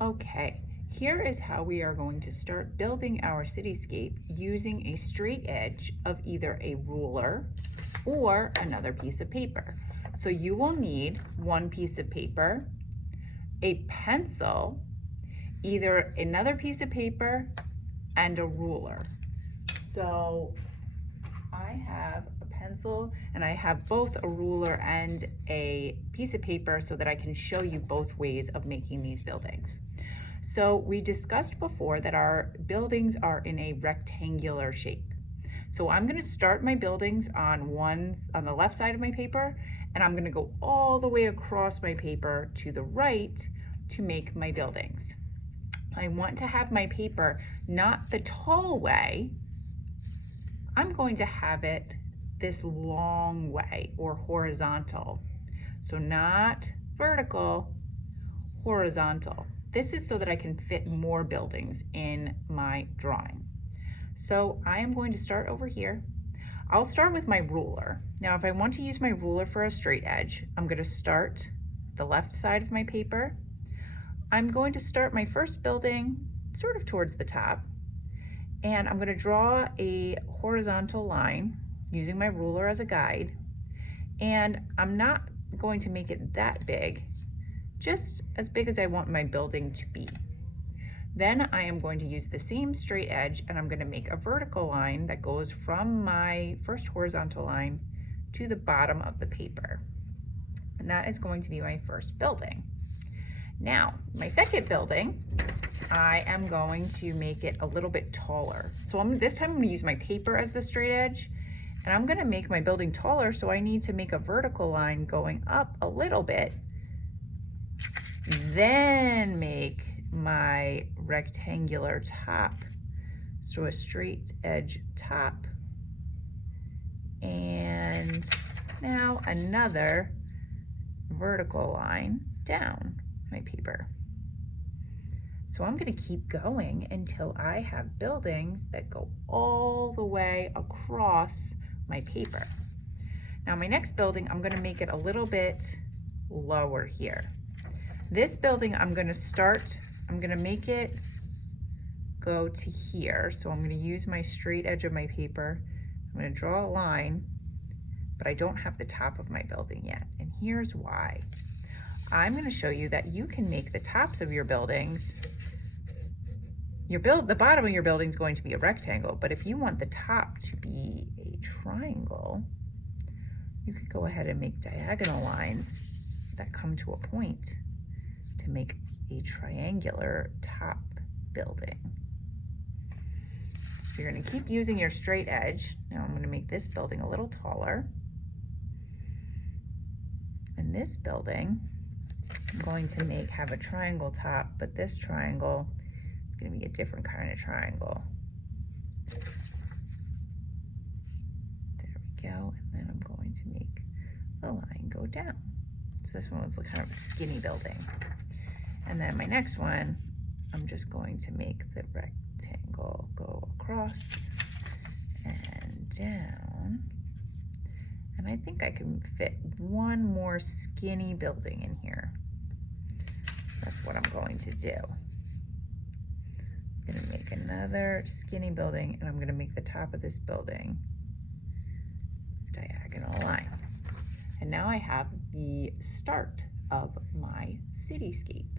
Okay, here is how we are going to start building our cityscape using a straight edge of either a ruler or another piece of paper. So you will need one piece of paper, a pencil, either another piece of paper, and a ruler. So I have a pencil and I have both a ruler and a piece of paper so that I can show you both ways of making these buildings. So we discussed before that our buildings are in a rectangular shape. So I'm going to start my buildings on the left side of my paper, and I'm going to go all the way across my paper to the right to make my buildings. I want to have my paper not the tall way. I'm going to have it this long way, or horizontal. So not vertical, horizontal. This is so that I can fit more buildings in my drawing. So I am going to start over here. I'll start with my ruler. Now, if I want to use my ruler for a straight edge, I'm going to start the left side of my paper. I'm going to start my first building sort of towards the top, and I'm going to draw a horizontal line using my ruler as a guide, and I'm not going to make it that big, just as big as I want my building to be. Then I am going to use the same straight edge, and I'm going to make a vertical line that goes from my first horizontal line to the bottom of the paper. And that is going to be my first building. Now, my second building, I am going to make it a little bit taller. So this time I'm going to use my paper as the straight edge, and I'm going to make my building taller, so I need to make a vertical line going up a little bit, then make my rectangular top, so a straight edge top, and now another vertical line down my paper. So I'm going to keep going until I have buildings that go all the way across my paper. Now my next building, I'm going to make it a little bit lower here. This building I'm going to make it go to here. So I'm going to use my straight edge of my paper. I'm going to draw a line, but I don't have the top of my building yet. And here's why. I'm going to show you that you can make the tops of your buildings, the bottom of your building is going to be a rectangle, but if you want the top to be a triangle, you could go ahead and make diagonal lines that come to a point to make a triangular top building. So you're going to keep using your straight edge. Now I'm going to make this building a little taller. And this building, I'm going to have a triangle top, but this triangle is going to be a different kind of triangle. There we go. And then I'm going to make the line go down. So this one was kind of a skinny building. And then my next one, I'm just going to make the rectangle go across and down. And I think I can fit one more skinny building in here. That's what I'm going to do. I'm going to make another skinny building, and I'm going to make the top of this building diagonal line. And now I have the start of my cityscape.